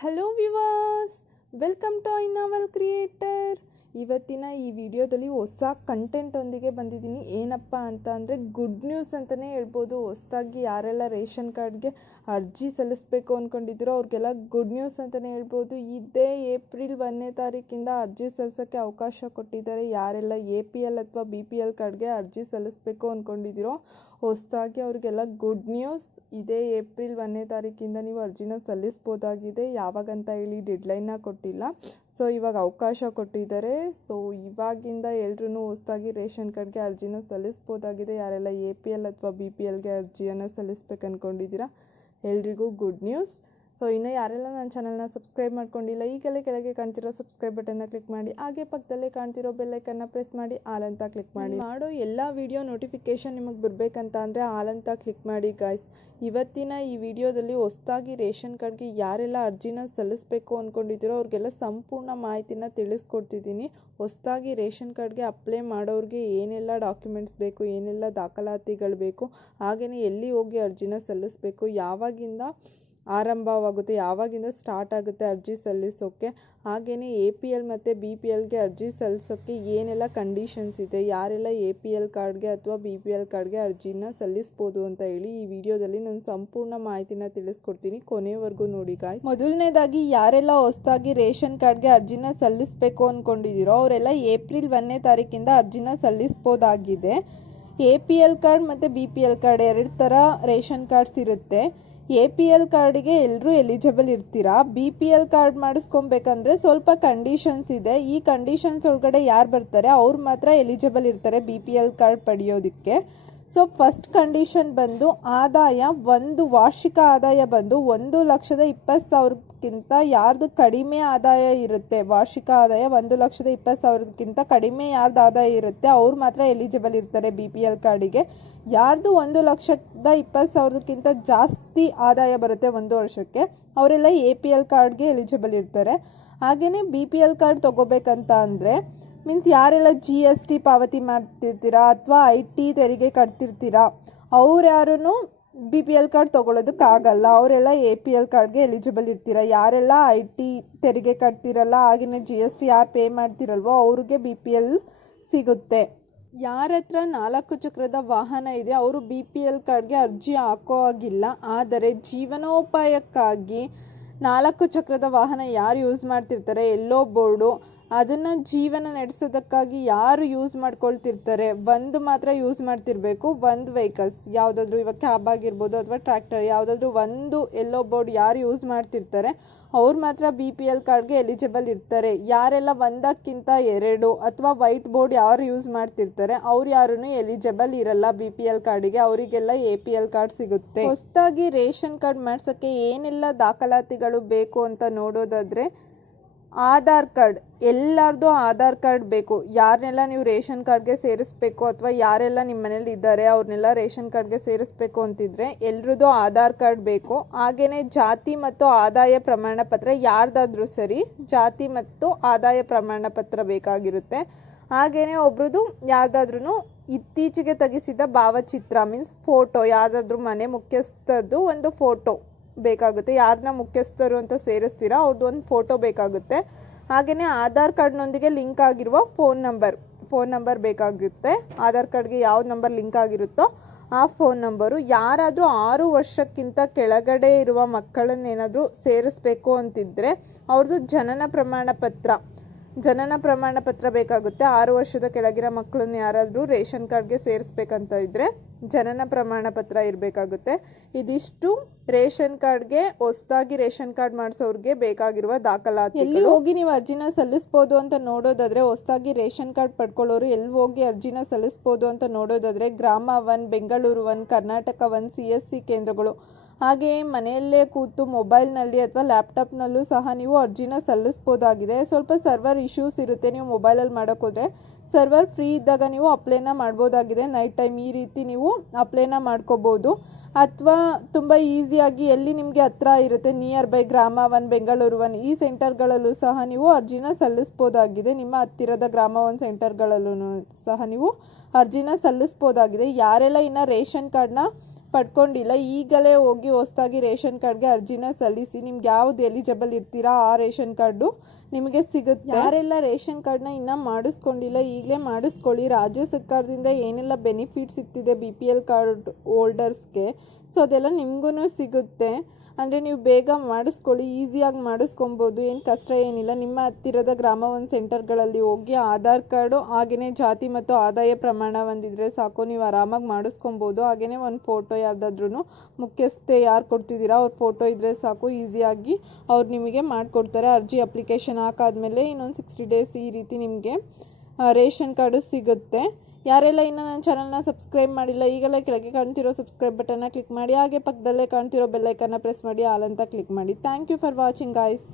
Hello viewers, welcome to ಐನಾವಲ್ creator. ಇವತ್ತಿನ ಈ ವಿಡಿಯೋದಲ್ಲಿ ಹೊಸ ಕಂಟೆಂಟ್ ಒಂದಿಗೆ ಬಂದಿದ್ದೀನಿ. ಏನಪ್ಪ ಅಂತ ಅಂದರೆ ಗುಡ್ ನ್ಯೂಸ್ ಅಂತಲೇ ಹೇಳ್ಬೋದು. ಹೊಸದಾಗಿ ಯಾರೆಲ್ಲ ರೇಷನ್ ಕಾರ್ಡ್ಗೆ ಅರ್ಜಿ ಸಲ್ಲಿಸಬೇಕು ಅಂದ್ಕೊಂಡಿದ್ದೀರೋ ಅವ್ರಿಗೆಲ್ಲ ಗುಡ್ ನ್ಯೂಸ್ ಅಂತಲೇ ಹೇಳ್ಬೋದು. ಇದೇ ಏಪ್ರಿಲ್ 1ನೇ ತಾರೀಕಿಂದ ಅರ್ಜಿ ಸಲ್ಲಿಸೋಕ್ಕೆ ಅವಕಾಶ ಕೊಟ್ಟಿದ್ದಾರೆ. ಯಾರೆಲ್ಲ APL ಅಥವಾ BPL ಕಾರ್ಡ್ಗೆ ಅರ್ಜಿ ಸಲ್ಲಿಸಬೇಕು ಅಂದ್ಕೊಂಡಿದ್ದೀರೋ ಹೊಸದಾಗಿ ಅವ್ರಿಗೆಲ್ಲ ಗುಡ್ ನ್ಯೂಸ್. ಇದೇ ಏಪ್ರಿಲ್ 1ನೇ ತಾರೀಕಿಂದ ನೀವು ಅರ್ಜಿನ ಸಲ್ಲಿಸ್ಬೋದಾಗಿದೆ. ಯಾವಾಗಂತ ಹೇಳಿ ಡೆಡ್ಲೈನ್ನ ಕೊಟ್ಟಿಲ್ಲ, ಸೊ ಇವಾಗ ಅವಕಾಶ ಕೊಟ್ಟಿದ್ದಾರೆ. ಸೊ ಇವಾಗಿಂದ ಎಲ್ರೂ ಹೊಸದಾಗಿ ರೇಷನ್ ಕಾರ್ಡ್ಗೆ ಅರ್ಜಿನ ಸಲ್ಲಿಸ್ಬೋದಾಗಿದೆ. ಯಾರೆಲ್ಲ APL ಅಥವಾ BPLಗೆ ಅರ್ಜಿಯನ್ನು ಸಲ್ಲಿಸ್ಬೇಕು ಅಂದ್ಕೊಂಡಿದ್ದೀರಾ ಎಲ್ರಿಗೂ ಗುಡ್ ನ್ಯೂಸ್. ಸೊ ಇನ್ನು ಯಾರೆಲ್ಲ ನನ್ನ ಚಾನಲ್ನ ಸಬ್ಸ್ಕ್ರೈಬ್ ಮಾಡ್ಕೊಂಡಿಲ್ಲ, ಈಗಲೇ ಕೆಳಗೆ ಕಾಣ್ತಿರೋ ಸಬ್ಸ್ಕ್ರೈಬ್ ಬಟನ್ನ ಕ್ಲಿಕ್ ಮಾಡಿ, ಹಾಗೆ ಪಕ್ಕದಲ್ಲೇ ಕಾಣ್ತಿರೋ ಬೆಲ್ಲೈಕನ್ನ ಪ್ರೆಸ್ ಮಾಡಿ ಆಲ್ ಅಂತ ಕ್ಲಿಕ್ ಮಾಡಿ. ಮಾಡೋ ಎಲ್ಲ ವಿಡಿಯೋ ನೋಟಿಫಿಕೇಶನ್ ನಿಮಗೆ ಬರಬೇಕಂತ ಅಂದರೆ ಆಲ್ ಅಂತ ಕ್ಲಿಕ್ ಮಾಡಿ ಗಾಯ್ಸ್. ಇವತ್ತಿನ ಈ ವಿಡಿಯೋದಲ್ಲಿ ಹೊಸದಾಗಿ ರೇಷನ್ ಕಾರ್ಡ್ಗೆ ಯಾರೆಲ್ಲ ಅರ್ಜಿನ ಸಲ್ಲಿಸಬೇಕು ಅಂದ್ಕೊಂಡಿದ್ದೀರೋ ಅವ್ರಿಗೆಲ್ಲ ಸಂಪೂರ್ಣ ಮಾಹಿತಿನ ತಿಳಿಸ್ಕೊಡ್ತಿದ್ದೀನಿ. ಹೊಸದಾಗಿ ರೇಷನ್ ಕಾರ್ಡ್ಗೆ ಅಪ್ಲೈ ಮಾಡೋರಿಗೆ ಏನೆಲ್ಲ ಡಾಕ್ಯುಮೆಂಟ್ಸ್ ಬೇಕು, ಏನೆಲ್ಲ ದಾಖಲಾತಿಗಳು ಬೇಕು, ಹಾಗೆಯೇ ಎಲ್ಲಿ ಹೋಗಿ ಅರ್ಜಿನ ಸಲ್ಲಿಸಬೇಕು, ಯಾವಾಗಿಂದ ಆರಂಭವಾಗುತ್ತೆ, ಯಾವಾಗಿಂದ ಸ್ಟಾರ್ಟ್ ಆಗುತ್ತೆ ಅರ್ಜಿ ಸಲ್ಲಿಸೋಕ್ಕೆ, ಹಾಗೆಯೇ APL ಮತ್ತು BPLಗೆ ಅರ್ಜಿ ಸಲ್ಲಿಸೋಕ್ಕೆ ಏನೆಲ್ಲ ಕಂಡೀಷನ್ಸ್ ಇದೆ, ಯಾರೆಲ್ಲ APL ಕಾರ್ಡ್ಗೆ ಅಥವಾ BPL ಕಾರ್ಡ್ಗೆ ಅರ್ಜಿನ ಸಲ್ಲಿಸ್ಬೋದು ಅಂತ ಹೇಳಿ ಈ ವಿಡಿಯೋದಲ್ಲಿ ನಾನು ಸಂಪೂರ್ಣ ಮಾಹಿತಿನ ತಿಳಿಸ್ಕೊಡ್ತೀನಿ. ಕೊನೆವರೆಗೂ ನೋಡಿ ಗಾಯ್ಸ್. ಮೊದಲನೇದಾಗಿ ಯಾರೆಲ್ಲ ಹೊಸದಾಗಿ ರೇಷನ್ ಕಾರ್ಡ್ಗೆ ಅರ್ಜಿನ ಸಲ್ಲಿಸಬೇಕು ಅಂದ್ಕೊಂಡಿದ್ದೀರೋ ಅವರೆಲ್ಲ ಏಪ್ರಿಲ್ 1ನೇ ತಾರೀಕಿಂದ ಅರ್ಜಿನ ಸಲ್ಲಿಸ್ಬೋದಾಗಿದೆ. APL ಕಾರ್ಡ್ ಮತ್ತು BPL ಕಾರ್ಡ್ ಎರಡು ಥರ ರೇಷನ್ ಕಾರ್ಡ್ಸ್ ಇರುತ್ತೆ. APL ಕಾರ್ಡಿಗೆ ಎಲ್ಲರೂ ಎಲಿಜಿಬಲ್ ಇರ್ತೀರಾ. BPL ಕಾರ್ಡ್ ಮಾಡಿಸ್ಕೊಬೇಕಂದ್ರೆ ಸ್ವಲ್ಪ ಕಂಡೀಷನ್ಸ್ ಇದೆ. ಈ ಕಂಡೀಷನ್ಸ್ ಒಳಗಡೆ ಯಾರು ಬರ್ತಾರೆ ಅವ್ರು ಮಾತ್ರ ಎಲಿಜಿಬಲ್ ಇರ್ತಾರೆ BPL ಕಾರ್ಡ್ ಪಡೆಯೋದಕ್ಕೆ. ಸೊ ಫಸ್ಟ್ ಕಂಡೀಷನ್ ಬಂದು ಆದಾಯ, ಒಂದು ವಾರ್ಷಿಕ ಆದಾಯ ಬಂದು 1,20,000ಕ್ಕಿಂತ ಯಾರ್ದು ಕಡಿಮೆ ಆದಾಯ ಇರುತ್ತೆ, ವಾರ್ಷಿಕ ಆದಾಯ 1,20,000ಕ್ಕಿಂತ ಕಡಿಮೆ ಯಾರ್ದು ಆದಾಯ ಇರುತ್ತೆ ಅವ್ರು ಮಾತ್ರ ಎಲಿಜಿಬಲ್ ಇರ್ತಾರೆ BPL ಕಾರ್ಡಿಗೆ. ಯಾರ್ದು 1,20,000ಕ್ಕಿಂತ ಜಾಸ್ತಿ ಆದಾಯ ಬರುತ್ತೆ ಒಂದು ವರ್ಷಕ್ಕೆ ಅವರೆಲ್ಲ APL ಕಾರ್ಡ್ಗೆ ಎಲಿಜಿಬಲ್ ಇರ್ತಾರೆ. ಹಾಗೆಯೇ BPL ಕಾರ್ಡ್ ತೊಗೋಬೇಕಂತ ಅಂದರೆ ಮೀನ್ಸ್ ಯಾರೆಲ್ಲ GST ಪಾವತಿ ಮಾಡ್ತಿರ್ತೀರಾ ಅಥವಾ IT ತೆರಿಗೆ ಕಟ್ತಿರ್ತೀರಾ ಅವ್ರು ಯಾರೂ BPL ಕಾರ್ಡ್ ತೊಗೊಳೋದಕ್ಕಾಗಲ್ಲ. ಅವರೆಲ್ಲ APL ಕಾರ್ಡ್ಗೆ ಎಲಿಜಿಬಲ್ ಇರ್ತೀರ. ಯಾರೆಲ್ಲ IT ತೆರಿಗೆ ಕಟ್ತಿರಲ್ಲ ಹಾಗೆಯೇ GST ಯಾರು ಪೇ ಮಾಡ್ತಿರಲ್ವೋ ಅವ್ರಿಗೆ BPL ಸಿಗುತ್ತೆ. ಯಾರ ಹತ್ರ 4 ಚಕ್ರದ ವಾಹನ ಇದೆ ಅವರು BPL ಕಾರ್ಡ್ಗೆ ಅರ್ಜಿ ಹಾಕೋ ಆಗಿಲ್ಲ. ಆದರೆ ಜೀವನೋಪಾಯಕ್ಕಾಗಿ 4 ಚಕ್ರದ ವಾಹನ ಯಾರು ಯೂಸ್ ಮಾಡ್ತಿರ್ತಾರೆ, ಎಲ್ಲೋ ಬೋರ್ಡು, ಅದನ್ನು ಜೀವನ ನಡೆಸೋದಕ್ಕಾಗಿ ಯಾರು ಯೂಸ್ ಮಾಡ್ಕೊಳ್ತಿರ್ತಾರೆ ಒಂದು ಮಾತ್ರ ಯೂಸ್ ಮಾಡ್ತಿರ್ಬೇಕು. ಒಂದು ವೆಹಿಕಲ್ಸ್ ಯಾವುದಾದ್ರೂ, ಇವಾಗ ಕ್ಯಾಬ್ ಆಗಿರ್ಬೋದು ಅಥವಾ ಟ್ರ್ಯಾಕ್ಟರ್, ಯಾವುದಾದ್ರೂ ಒಂದು ಎಲ್ಲೋ ಬೋರ್ಡ್ ಯಾರು ಯೂಸ್ ಮಾಡ್ತಿರ್ತಾರೆ ಅವ್ರು ಮಾತ್ರ BPL ಕಾರ್ಡ್ಗೆ ಎಲಿಜಿಬಲ್ ಇರ್ತಾರೆ. ಯಾರೆಲ್ಲ ಒಂದಕ್ಕಿಂತ ಎರಡು ಅಥವಾ ವೈಟ್ ಬೋರ್ಡ್ ಯಾರು ಯೂಸ್ ಮಾಡ್ತಿರ್ತಾರೆ ಅವ್ರು ಯಾರೂ ಎಲಿಜಿಬಲ್ ಇರಲ್ಲ BPL ಕಾರ್ಡಿಗೆ, ಅವರಿಗೆಲ್ಲ APL ಕಾರ್ಡ್ ಸಿಗುತ್ತೆ. ಹೊಸದಾಗಿ ರೇಷನ್ ಕಾರ್ಡ್ ಮಾಡ್ಸೋಕ್ಕೆ ಏನೆಲ್ಲ ದಾಖಲಾತಿಗಳು ಬೇಕು ಅಂತ ನೋಡೋದಾದರೆ ಆಧಾರ್ ಕಾರ್ಡ್, ಎಲ್ಲರದು ಆಧಾರ್ ಕಾರ್ಡ್ ಬೇಕು. ಯಾರನ್ನೆಲ್ಲ ನೀವು ರೇಷನ್ ಕಾರ್ಡ್ಗೆ ಸೇರಿಸ್ಬೇಕು ಅಥವಾ ಯಾರೆಲ್ಲ ನಿಮ್ಮ ಮನೇಲಿ ಇದ್ದಾರೆ ಅವ್ರನ್ನೆಲ್ಲ ರೇಷನ್ ಕಾರ್ಡ್ಗೆ ಸೇರಿಸ್ಬೇಕು ಅಂತಿದ್ರೆ ಎಲ್ರದ್ದು ಆಧಾರ್ ಕಾರ್ಡ್ ಬೇಕು. ಹಾಗೆಯೇ ಜಾತಿ ಮತ್ತು ಆದಾಯ ಪ್ರಮಾಣ ಪತ್ರ, ಯಾರ್ದಾದ್ರೂ ಸರಿ ಜಾತಿ ಮತ್ತು ಆದಾಯ ಪ್ರಮಾಣ ಪತ್ರ ಬೇಕಾಗಿರುತ್ತೆ. ಹಾಗೆಯೇ ಒಬ್ರದ್ದು ಯಾರ್ದಾದ್ರೂ ಇತ್ತೀಚೆಗೆ ತೆಗೆಸಿದ ಭಾವಚಿತ್ರ ಮೀನ್ಸ್ ಫೋಟೋ, ಯಾರ್ದಾದ್ರೂ ಮನೆ ಮುಖ್ಯಸ್ಥದ್ದು ಒಂದು ಫೋಟೋ ಬೇಕಾಗುತ್ತೆ. ಯಾರನ್ನ ಮುಖ್ಯಸ್ಥರು ಅಂತ ಸೇರಿಸ್ತೀರಾ ಅವ್ರದ್ದು ಒಂದು ಫೋಟೋ ಬೇಕಾಗುತ್ತೆ. ಹಾಗೆಯೇ ಆಧಾರ್ ಕಾರ್ಡ್ನೊಂದಿಗೆ ಲಿಂಕ್ ಆಗಿರುವ ಫೋನ್ ನಂಬರ್ ಬೇಕಾಗುತ್ತೆ. ಆಧಾರ್ ಕಾರ್ಡ್ಗೆ ಯಾವ ನಂಬರ್ ಲಿಂಕ್ ಆಗಿರುತ್ತೋ ಆ ಫೋನ್ ನಂಬರು. ಯಾರಾದರೂ 6 ವರ್ಷಕ್ಕಿಂತ ಕೆಳಗಡೆ ಇರುವ ಮಕ್ಕಳನ್ನೇನಾದರೂ ಸೇರಿಸ್ಬೇಕು ಅಂತಿದ್ದರೆ ಅವ್ರದ್ದು ಜನನ ಪ್ರಮಾಣ ಪತ್ರ ಬೇಕಾಗುತ್ತೆ. 6 ವರ್ಷದ ಕೆಳಗಿರೋ ಮಕ್ಕಳನ್ನ ಯಾರಾದರೂ ರೇಷನ್ ಕಾರ್ಡ್ಗೆ ಸೇರಿಸ್ಬೇಕಂತ ಇದ್ದರೆ ಜನನ ಪ್ರಮಾಣ ಪತ್ರ ಇರಬೇಕಾಗುತ್ತೆ. ಇದಿಷ್ಟು ರೇಷನ್ ಕಾರ್ಡ್ಗೆ, ಹೊಸದಾಗಿ ರೇಷನ್ ಕಾರ್ಡ್ ಮಾಡಿಸೋರಿಗೆ ಬೇಕಾಗಿರುವ ದಾಖಲಾತಿ. ಎಲ್ಲಿ ಹೋಗಿ ನೀವು ಅರ್ಜಿನ ಸಲ್ಲಿಸ್ಬೋದು ಅಂತ ನೋಡೋದಾದರೆ, ಹೊಸದಾಗಿ ರೇಷನ್ ಕಾರ್ಡ್ ಪಡ್ಕೊಳ್ಳೋರು ಎಲ್ಲಿ ಹೋಗಿ ಅರ್ಜಿನ ಸಲ್ಲಿಸ್ಬೋದು ಅಂತ ನೋಡೋದಾದರೆ ಗ್ರಾಮ 1, ಬೆಂಗಳೂರು 1, ಕರ್ನಾಟಕ 1 CSC ಕೇಂದ್ರಗಳು, ಹಾಗೆಯೇ ಮನೆಯಲ್ಲೇ ಕೂತು ಮೊಬೈಲ್ನಲ್ಲಿ ಅಥವಾ ಲ್ಯಾಪ್ಟಾಪ್ನಲ್ಲೂ ಸಹ ನೀವು ಅರ್ಜಿನ ಸಲ್ಲಿಸ್ಬೋದಾಗಿದೆ. ಸ್ವಲ್ಪ ಸರ್ವರ್ ಇಶ್ಯೂಸ್ ಇರುತ್ತೆ, ನೀವು ಮೊಬೈಲಲ್ಲಿ ಮಾಡೋಕ್ಕೋದ್ರೆ ಸರ್ವರ್ ಫ್ರೀ ಇದ್ದಾಗ ನೀವು ಅಪ್ಲೈನ ಮಾಡ್ಬೋದಾಗಿದೆ. ನೈಟ್ ಟೈಮ್ ಈ ರೀತಿ ನೀವು ಅಪ್ಲೈನ ಮಾಡ್ಕೋಬೋದು. ಅಥವಾ ತುಂಬ ಈಸಿಯಾಗಿ ಎಲ್ಲಿ ನಿಮಗೆ ಹತ್ರ ಇರುತ್ತೆ, ನಿಯರ್ ಬೈ ಗ್ರಾಮ 1, ಬೆಂಗಳೂರು 1 ಈ ಸೆಂಟರ್ಗಳಲ್ಲೂ ಸಹ ನೀವು ಅರ್ಜಿನ ಸಲ್ಲಿಸ್ಬೋದಾಗಿದೆ. ನಿಮ್ಮ ಹತ್ತಿರದ ಗ್ರಾಮ 1 ಸೆಂಟರ್ಗಳಲ್ಲೂ ಸಹ ನೀವು ಅರ್ಜಿನ ಸಲ್ಲಿಸ್ಬೋದಾಗಿದೆ. ಯಾರೆಲ್ಲ ಇನ್ನು ರೇಷನ್ ಕಾರ್ಡ್ನ ಪಡ್ಕೊಂಡಿಲ್ಲ ಈಗಲೇ ಹೋಗಿ ಹೊಸದಾಗಿ ರೇಷನ್ ಕಾರ್ಡ್ಗೆ ಅರ್ಜಿನ ಸಲ್ಲಿಸಿ. ನಿಮ್ಗೆ ಯಾವ್ದು ಎಲಿಜಿಬಲ್ ಇರ್ತೀರಾ ಆ ರೇಷನ್ ಕಾರ್ಡು ನಿಮಗೆ ಸಿಗುತ್ತೆ. ಯಾರೆಲ್ಲ ರೇಷನ್ ಕಾರ್ಡ್ನ ಇನ್ನೂ ಮಾಡಿಸ್ಕೊಂಡಿಲ್ಲ ಈಗಲೇ ಮಾಡಿಸ್ಕೊಳ್ಳಿ. ರಾಜ್ಯ ಸರ್ಕಾರದಿಂದ ಏನೆಲ್ಲ ಬೆನಿಫಿಟ್ ಸಿಗ್ತಿದೆ BPL ಕಾರ್ಡ್ ಹೋಲ್ಡರ್ಸ್ಗೆ, ಸೊ ಅದೆಲ್ಲ ನಿಮಗೂ ಸಿಗುತ್ತೆ. ಅಂದರೆ ನೀವು ಬೇಗ ಮಾಡಿಸ್ಕೊಳ್ಳಿ, ಈಸಿಯಾಗಿ ಮಾಡಿಸ್ಕೊಬೋದು, ಏನು ಕಷ್ಟ ಏನಿಲ್ಲ. ನಿಮ್ಮ ಹತ್ತಿರದ ಗ್ರಾಮ ಒನ್ ಸೆಂಟರ್ಗಳಲ್ಲಿ ಹೋಗಿ ಆಧಾರ್ ಕಾರ್ಡು ಹಾಗೆಯೇ ಜಾತಿ ಮತ್ತು ಆದಾಯ ಪ್ರಮಾಣ ಹೊಂದಿದ್ರೆ ಸಾಕು, ನೀವು ಆರಾಮಾಗಿ ಮಾಡಿಸ್ಕೊಬೋದು. ಹಾಗೆಯೇ ಒಂದು ಫೋಟೋ ಯಾರ್ದಾದ್ರೂ ಮುಖ್ಯಸ್ಥೆ ಯಾರು ಕೊಡ್ತಿದ್ದೀರಾ ಅವ್ರ ಫೋಟೋ ಇದ್ದರೆ ಸಾಕು, ಈಸಿಯಾಗಿ ಅವ್ರು ನಿಮಗೆ ಮಾಡಿಕೊಡ್ತಾರೆ. ಅರ್ಜಿ ಅಪ್ಲಿಕೇಶನ್ ಹಾಕಾದ್ಮೇಲೆ ಇನ್ನೊಂದು 60 ಡೇಸ್ ಈ ರೀತಿ ನಿಮಗೆ ರೇಷನ್ ಕಾರ್ಡು ಸಿಗುತ್ತೆ. ಯಾರೆಲ್ಲ ಇನ್ನೂ ನನ್ನ ಚಾನಲ್ನ ಸಬ್ಸ್ಕ್ರೈಬ್ ಮಾಡಿಲ್ಲ ಈಗಲೇ ಕೆಳಗೆ ಕಾಣ್ತಿರೋ ಸಬ್ಸ್ಕ್ರೈಬ್ ಬಟನ್ನ ಕ್ಲಿಕ್ ಮಾಡಿ, ಹಾಗೆ ಪಕ್ಕದಲ್ಲೇ ಕಾಣ್ತಿರೋ ಬೆಲ್ಲೈಕನ್ನ ಪ್ರೆಸ್ ಮಾಡಿ ಆಲ್ ಅಂತ ಕ್ಲಿಕ್ ಮಾಡಿ. Thank you for watching guys.